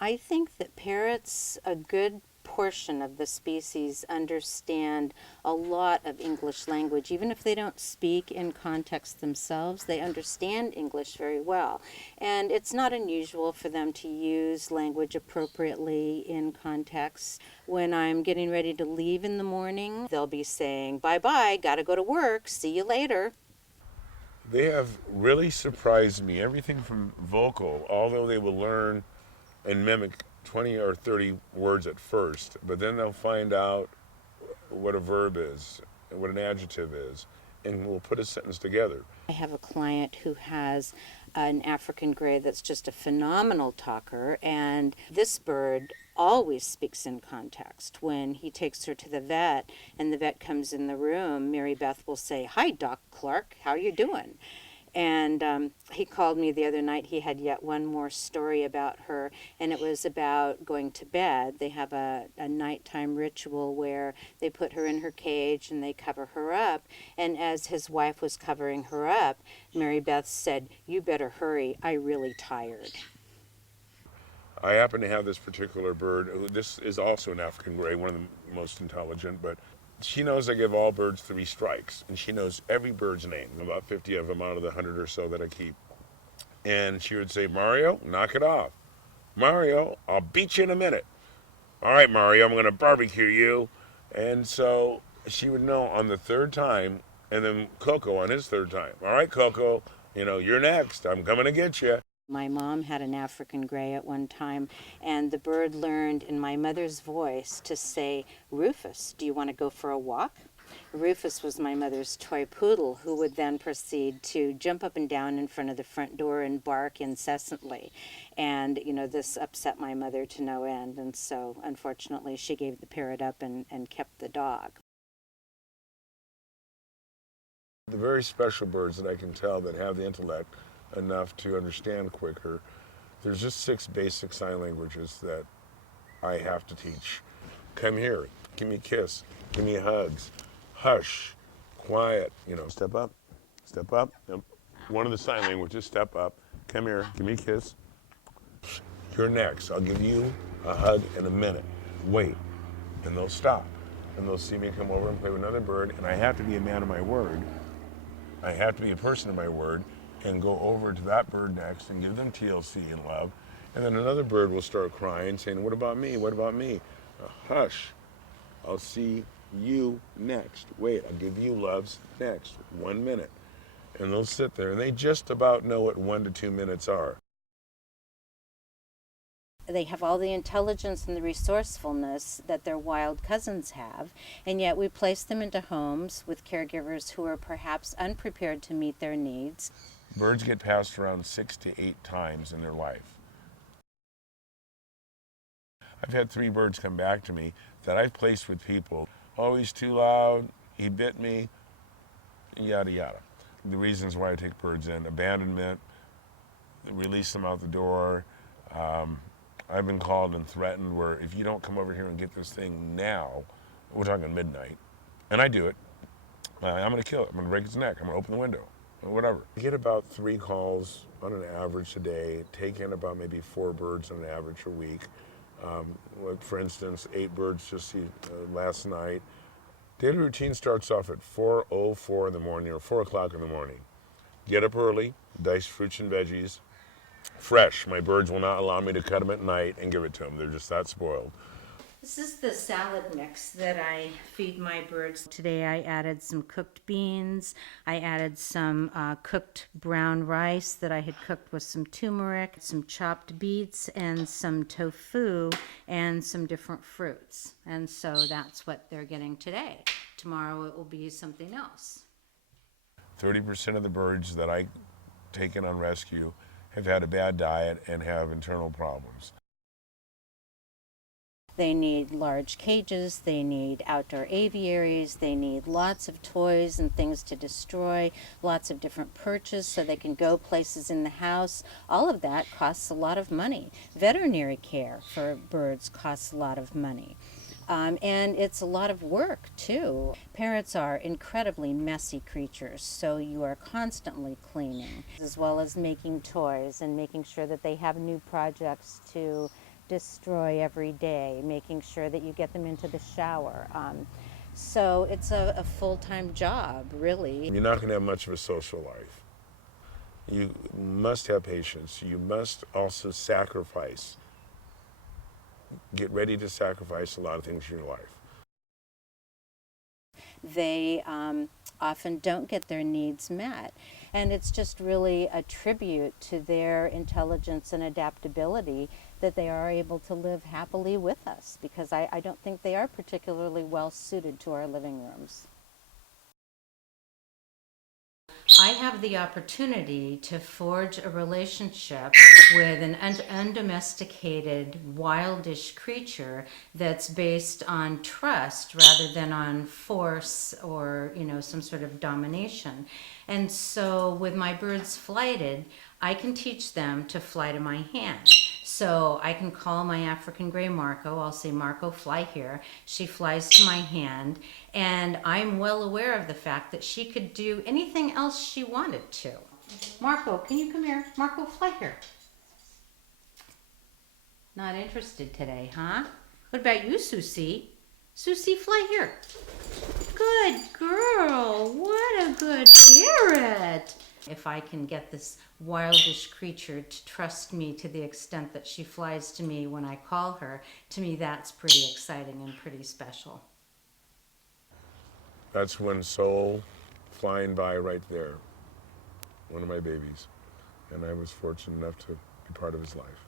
I think that parrots, a good portion of the species, understand a lot of English language. Even if they don't speak in context themselves, they understand English very well. And it's not unusual for them to use language appropriately in context. When I'm getting ready to leave in the morning, they'll be saying, "Bye-bye, gotta go to work, see you later." They have really surprised me. Everything from vocal, although they will learn and mimic 20 or 30 words at first, but then they'll find out what a verb is and what an adjective is, and we'll put a sentence together. I have a client who has an African gray that's just a phenomenal talker, and this bird always speaks in context. When he takes her to the vet and the vet comes in the room, Mary Beth will say, "Hi, Doc Clark, how you doing?" And he called me the other night. He had yet one more story about her, and it was about going to bed. They have a nighttime ritual where they put her in her cage and they cover her up. And as his wife was covering her up, Mary Beth said, "You better hurry. I'm really tired." I happen to have this particular bird. This is also an African gray, one of the most intelligent, but she knows I give all birds 3 strikes, and she knows every bird's name, about 50 of them out of the 100 or so that I keep. And she would say, "Mario, knock it off. Mario, I'll beat you in a minute. All right, Mario, I'm going to barbecue you." And so she would know on the third time, and then Coco on his third time. "All right, Coco, you're next. I'm coming to get you." My mom had an African gray at one time, and the bird learned in my mother's voice to say, "Rufus, do you want to go for a walk?" Rufus was my mother's toy poodle, who would then proceed to jump up and down in front of the front door and bark incessantly. And, this upset my mother to no end, and so unfortunately she gave the parrot up and kept the dog. The very special birds that I can tell that have the intellect enough to understand quicker, there's just 6 basic sign languages that I have to teach. Come here, give me a kiss, give me hugs, hush, quiet, step up, step up. Yep. One of the sign languages, step up, come here, give me a kiss. You're next, I'll give you a hug in a minute, wait. And they'll stop, and they'll see me come over and play with another bird, and I have to be a man of my word. I have to be a person of my word, and go over to that bird next and give them TLC and love. And then another bird will start crying, saying, "What about me? What about me?" Hush. I'll see you next. Wait, I'll give you loves next. 1 minute. And they'll sit there, and they just about know what 1 to 2 minutes are. They have all the intelligence and the resourcefulness that their wild cousins have, and yet we place them into homes with caregivers who are perhaps unprepared to meet their needs. Birds get passed around 6 to 8 times in their life. I've had 3 birds come back to me that I've placed with people. "Oh, he's too loud, he bit me," yada yada. The reasons why I take birds in: abandonment, release them out the door. I've been called and threatened where if you don't come over here and get this thing now, we're talking midnight, and I do it, I'm going to kill it. I'm going to break its neck. I'm going to open the window, or whatever. I get about 3 calls on an average a day, take in about maybe 4 birds on an average a week. Like for instance, 8 birds just last night. Daily routine starts off at 4:04 in the morning or 4 o'clock in the morning. Get up early, dice fruits and veggies, fresh. My birds will not allow me to cut them at night and give it to them. They're just that spoiled. This is the salad mix that I feed my birds. Today I added some cooked beans. I added some cooked brown rice that I had cooked with some turmeric, some chopped beets, and some tofu, and some different fruits. And so that's what they're getting today. Tomorrow it will be something else. 30% of the birds that I take in on rescue have had a bad diet and have internal problems. They need large cages, they need outdoor aviaries, they need lots of toys and things to destroy, lots of different perches so they can go places in the house. All of that costs a lot of money. Veterinary care for birds costs a lot of money. And it's a lot of work too. Parrots are incredibly messy creatures, so you are constantly cleaning, as well as making toys and making sure that they have new projects to destroy every day, making sure that you get them into the shower. So it's a full-time job, really. You're not going to have much of a social life. You must have patience. You must also sacrifice. Get ready to sacrifice a lot of things in your life. They often don't get their needs met. And it's just really a tribute to their intelligence and adaptability that they are able to live happily with us, because I don't think they are particularly well suited to our living rooms. I have the opportunity to forge a relationship with an undomesticated, wildish creature that's based on trust rather than on force or, some sort of domination. And so with my birds flighted, I can teach them to fly to my hand. So I can call my African gray Marco. I'll say, Marco, fly here. She flies to my hand. And I'm well aware of the fact that she could do anything else she wanted to. Marco, can you come here? Marco, fly here. Not interested today, huh? What about you, Susie? Susie, fly here. Good girl. What a good parrot. If I can get this wildish creature to trust me to the extent that she flies to me when I call her, to me that's pretty exciting and pretty special. That's one soul flying by right there. One of my babies. And I was fortunate enough to be part of his life.